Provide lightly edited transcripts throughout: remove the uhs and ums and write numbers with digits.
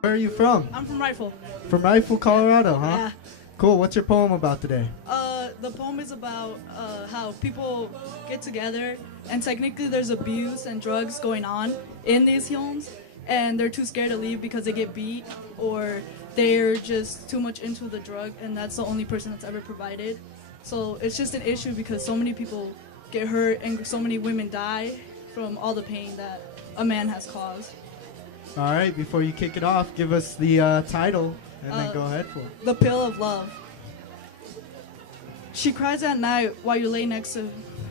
Where are you from? I'm from Rifle. From Rifle, Colorado, huh? Yeah. Cool. What's your poem about today? The poem is about how people get together and technically there's abuse and drugs going on in these homes and they're too scared to leave because they get beat or they're just too much into the drug and that's the only person that's ever provided. So it's just an issue because so many people get hurt and so many women die from all the pain that a man has caused. All right. Before you kick it off, give us the title and then go ahead for it. The Pill of Love. She cries at night while you lay next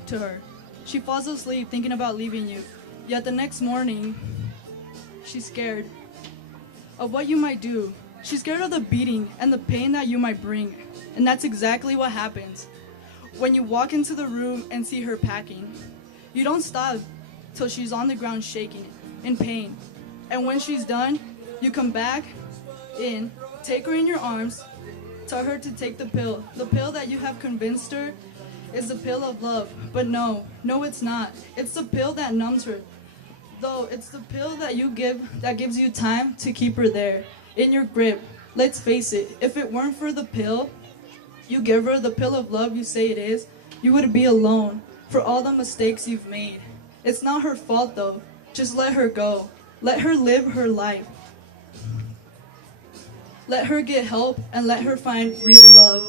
to her. She falls asleep thinking about leaving you. Yet the next morning, she's scared of what you might do. She's scared of the beating and the pain that you might bring. And that's exactly what happens when you walk into the room and see her packing. You don't stop till she's on the ground shaking in pain. And when she's done, you come back in, take her in your arms, tell her to take the pill. The pill that you have convinced her is the pill of love. But no, it's not. It's the pill that numbs her. Though it's the pill that you give that gives you time to keep her there, in your grip. Let's face it, if it weren't for the pill you give her, the pill of love you say it is, you would be alone for all the mistakes you've made. It's not her fault though. Just let her go. Let her live her life. Let her get help and let her find real love.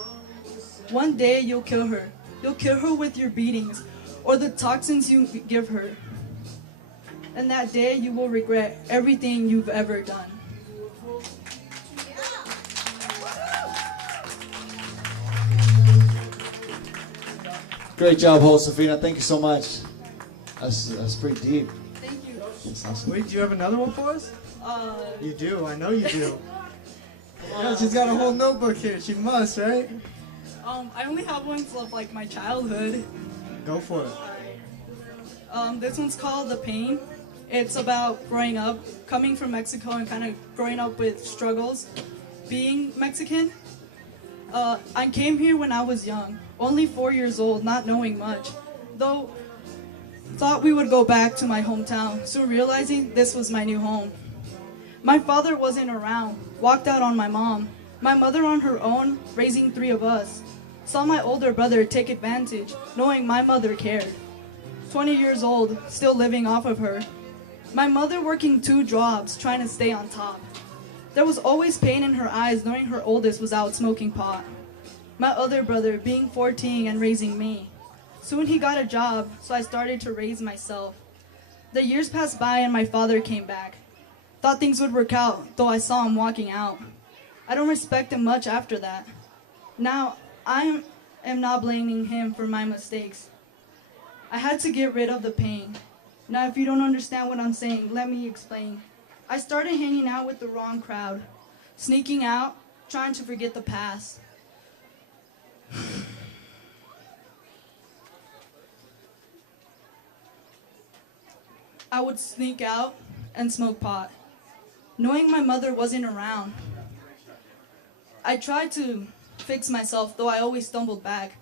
One day you'll kill her. You'll kill her with your beatings or the toxins you give her. And that day you will regret everything you've ever done. Great job, Josefina. Thank you so much. That's pretty deep. Thank you. That's awesome. Wait, do you have another one for us? You do. I know you do. Uh, Yeah, she's got a whole notebook here. She must, right? I only have ones of like my childhood. Go for it. This one's called The Pain. It's about growing up, coming from Mexico and kind of growing up with struggles, being Mexican. I came here when I was young, only 4 years old, not knowing much. Though, thought we would go back to my hometown, soon realizing this was my new home. My father wasn't around, walked out on my mom. My mother on her own, raising 3 of us. Saw my older brother take advantage, knowing my mother cared. 20 years old, still living off of her. My mother working 2 jobs, trying to stay on top. There was always pain in her eyes knowing her oldest was out smoking pot. My other brother being 14 and raising me. Soon he got a job, so I started to raise myself. The years passed by and my father came back. Thought things would work out, though I saw him walking out. I don't respect him much after that. Now, I am not blaming him for my mistakes. I had to get rid of the pain. Now, if you don't understand what I'm saying, let me explain. I started hanging out with the wrong crowd, sneaking out, trying to forget the past. I would sneak out and smoke pot, knowing my mother wasn't around. I tried to fix myself, though I always stumbled back.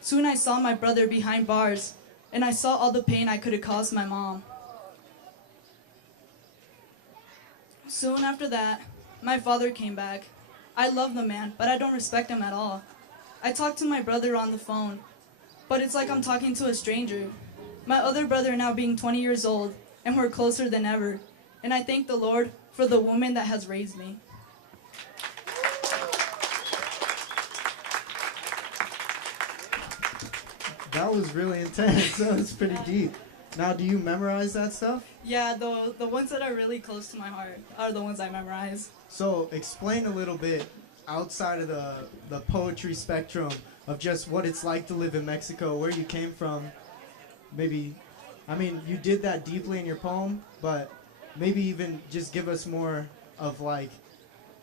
Soon I saw my brother behind bars, and I saw all the pain I could have caused my mom. Soon after that, my father came back. I love the man, but I don't respect him at all. I talked to my brother on the phone, but it's like I'm talking to a stranger. My other brother now being 20 years old, and we're closer than ever. And I thank the Lord for the woman that has raised me. That was really intense. That was pretty deep. Now, do you memorize that stuff? Yeah, the ones that are really close to my heart are the ones I memorize. So, explain a little bit outside of the poetry spectrum of just what it's like to live in Mexico, where you came from. Maybe, I mean, you did that deeply in your poem, but maybe even just give us more of like,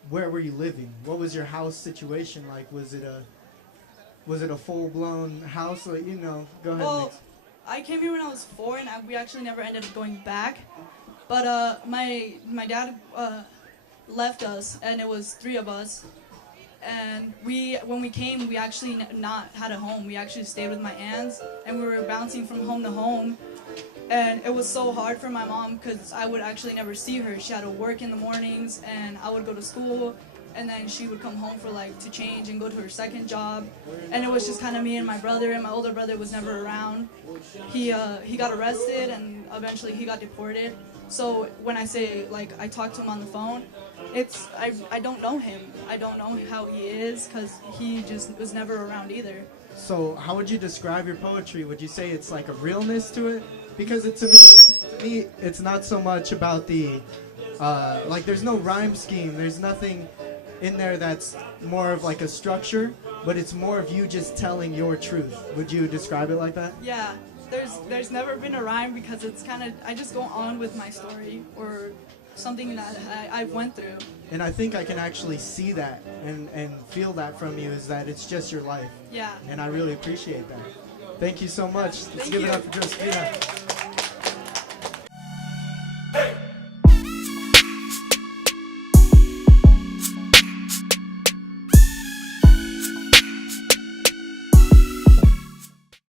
where were you living? What was your house situation like? Was it a full-blown house? Like, go ahead. Well, I came here when I was 4, and we actually never ended up going back. But my dad left us, and it was 3 of us. And when we came, we actually not had a home. We actually stayed with my aunts, and we were bouncing from home to home. And it was so hard for my mom because I would actually never see her. She had to work in the mornings, and I would go to school, and then she would come home for like to change and go to her second job. And it was just kind of me and my brother, and my older brother was never around. He got arrested, and eventually he got deported. So when I say like I talk to him on the phone, it's I don't know him. I don't know how he is because he just was never around either. So how would you describe your poetry? Would you say it's like a realness to it? Because to me, it's not so much about the, like there's no rhyme scheme. There's nothing in there that's more of like a structure, but it's more of you just telling your truth. Would you describe it like that? Yeah, there's never been a rhyme because it's kind of, I just go on with my story or something that I went through. And I think I can actually see that and feel that from you, is that it's just your life. Yeah. And I really appreciate that. Thank you so much. Let's Thank give it you. up for Josefina.